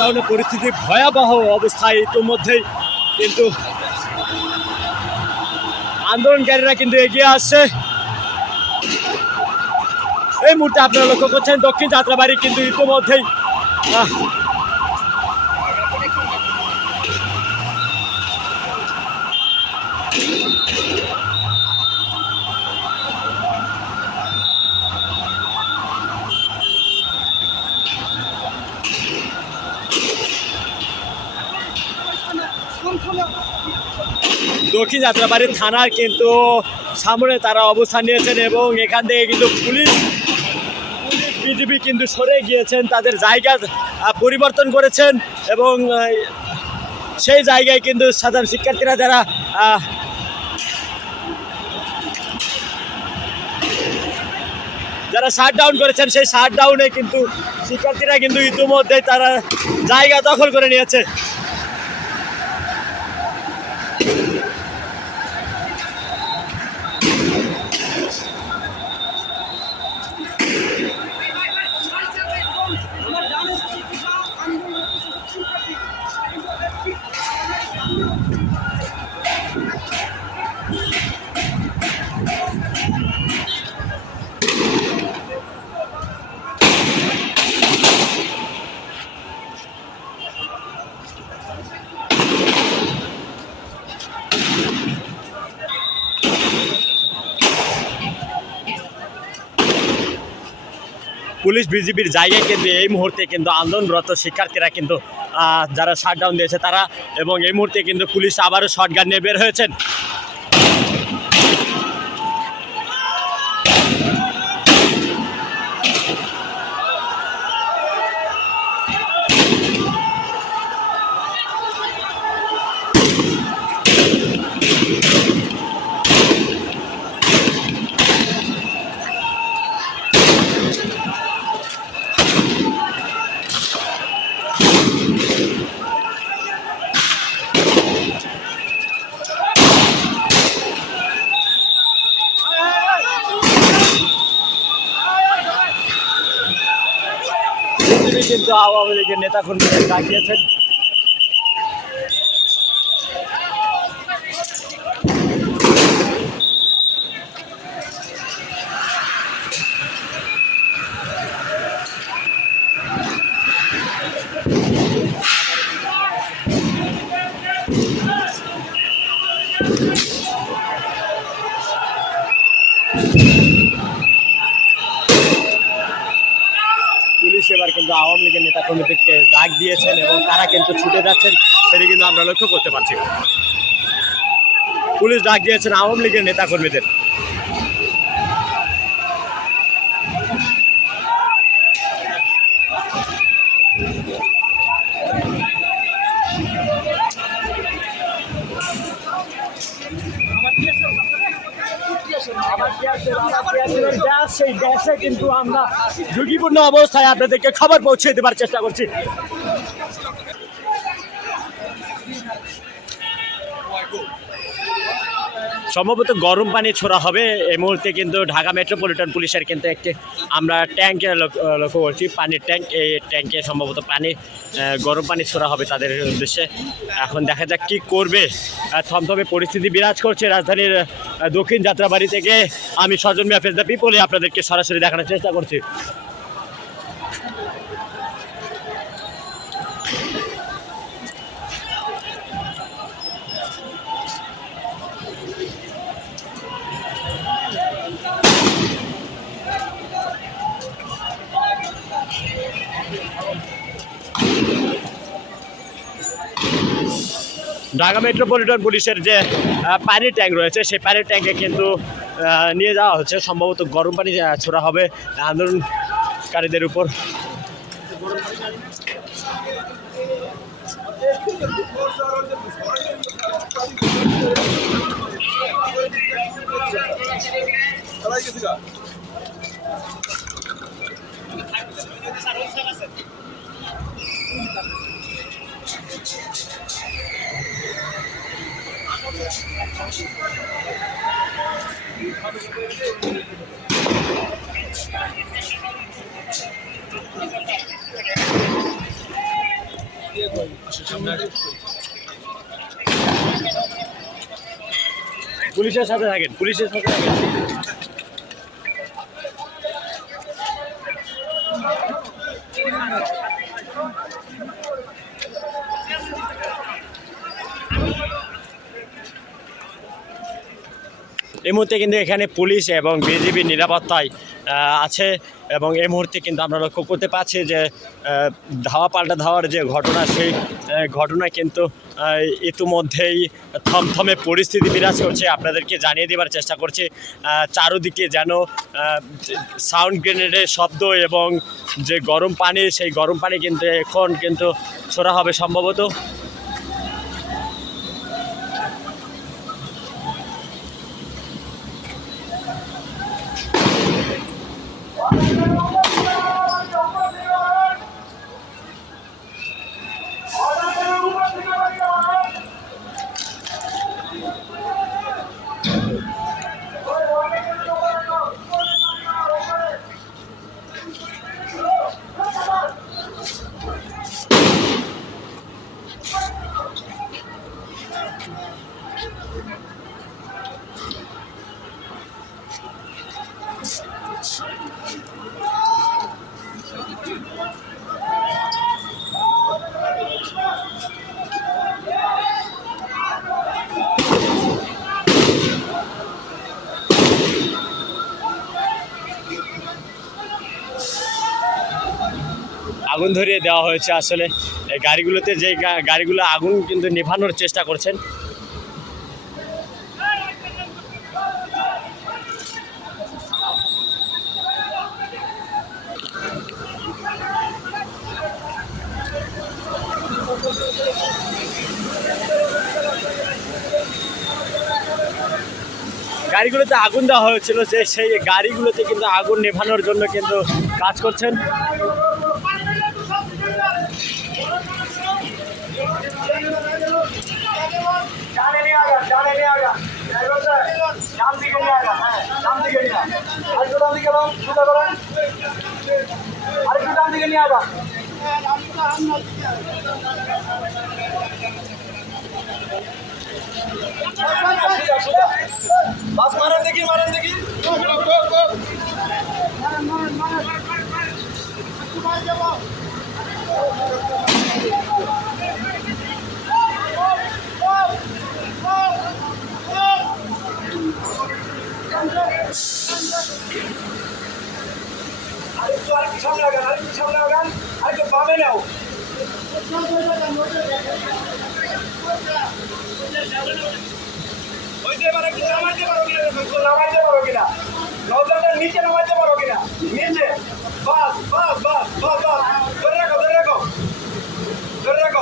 শাটডাউনের পরিস্থিতি ভয়াবহ অবস্থায় ইতিমধ্যেই কিন্তু আন্দোলনকারীরা কিন্তু এগিয়ে আসছে। এই মুহূর্তে আপনারা লক্ষ্য করছেন দক্ষিণ যাত্রাবাড়ি কিন্তু ইতিমধ্যেই দক্ষিণ যাত্রাবাড়ির থানার কিন্তু সামনে তারা অবস্থান নিয়েছেন এবং এখান থেকে কিন্তু পুলিশ বিজেপি কিন্তু সরে গিয়েছেন, তাদের জায়গা পরিবর্তন করেছেন এবং সেই জায়গায় কিন্তু সাধারণ শিক্ষার্থীরা যারা যারা শাট ডাউন করেছেন, সেই শাট ডাউনে কিন্তু শিক্ষার্থীরা কিন্তু ইতিমধ্যেই তারা জায়গা দখল করে নিয়েছে। পুলিশ বিজিবির জায়গায় কিন্তু এই মুহূর্তে কিন্তু আন্দোলনরত শিক্ষার্থীরা কিন্তু যারা শাটডাউন দিয়েছে তারা, এবং এই মুহূর্তে কিন্তু পুলিশ আবারও শটগান নিয়ে বের হয়েছেন। বিজেপি কিন্তু আওয়ামী লীগের নেতাকর্মীদের ডাকিয়েছেন পুলিশ এবার কিন্তু আওয়ামী লীগের নেতা কর্মীদেরকে ডাক দিয়েছেন এবং তারা কিন্তু ছুটে যাচ্ছেন, সেটি কিন্তু আমরা লক্ষ্য করতে পারছি। পুলিশ ডাক দিয়েছেন আওয়ামী লীগের নেতাকর্মীদের গ্যাস সেই গ্যাসে কিন্তু আমরা ঝুঁকিপূর্ণ অবস্থায় আপনাদেরকে খবর পৌঁছে দেবার চেষ্টা করছি। সম্ভবত গরম পানি ছোড়া হবে। এই মুহূর্তে কিন্তু ঢাকা মেট্রোপলিটন পুলিশের কিন্তু একটি আমরা ট্যাঙ্কে লক্ষ্য করছি। পানির ট্যাঙ্ক, এই ট্যাঙ্কে সম্ভবত পানি গরম পানি ছোড়া হবে তাদের উদ্দেশ্যে। এখন দেখা যাক কী করবে। থমথমে পরিস্থিতি বিরাজ করছে রাজধানীর দক্ষিণ যাত্রাবাড়ি থেকে। আমি স্বজন মিয়া ফেজ দ্য পিপলে আপনাদেরকে সরাসরি দেখানোর চেষ্টা করছি। ঢাকা মেট্রোপলিটন পুলিশের যে পানির ট্যাঙ্ক রয়েছে, সেই পানির ট্যাঙ্কে কিন্তু নিয়ে যাওয়া হচ্ছে। সম্ভবত গরম পানি ছোড়া হবে আন্দোলনকারীদের উপর। পুলিশের সাথে থাকেন পুলিশের সাথে থাকেন। এই মুহূর্তে কিন্তু এখানে পুলিশ এবং বিজিবি নিরাপত্তায় আছে এবং এই মুহূর্তে কিন্তু আমরা লক্ষ্য করতে পারছি যে ধাওয়া পাল্টা ধাওয়ার যে ঘটনা, সেই ঘটনা কিন্তু ইতিমধ্যেই থমথমে পরিস্থিতি বিরাজ করছে। আপনাদেরকে জানিয়ে দেওয়ার চেষ্টা করছি চারোদিকে যেন সাউন্ড গ্রেনেডের শব্দ এবং যে গরম পানি, সেই গরম পানি কিন্তু এখন কিন্তু ছোড়া হবে সম্ভবত। আগুন ধরিয়ে দেওয়া হয়েছে। আসলে গাড়িগুলোতে যে গাড়িগুলো আগুন কিন্তু নেভানোর চেষ্টা করছেন। গাড়িগুলোতে আগুন দেওয়া হয়েছিল যে সেই গাড়িগুলোতে কিন্তু আগুন নেভানোর জন্য কিন্তু কাজ করছেন ডানে নিয়ে আগান ডানে নিয়ে আগান ড্রাইভার স্যার ডান দিকে নিয়ে আগান হ্যাঁ ডান দিকে নিয়ে আগান বাম সোজা করেন আরেকটু ডান দিকে নিয়ে সোজা। বাস মারেন দেখি মারেন দেখি আরেকটু হইতে পারে কি নামাইতে পারো নামাইতে পারো কিনা? নজাদের নিচে নামাইতে পারো নিচে। বাস বাস বাস বাস বাস। ধরে রাখো ধরে রাখো। ধরে রাখো।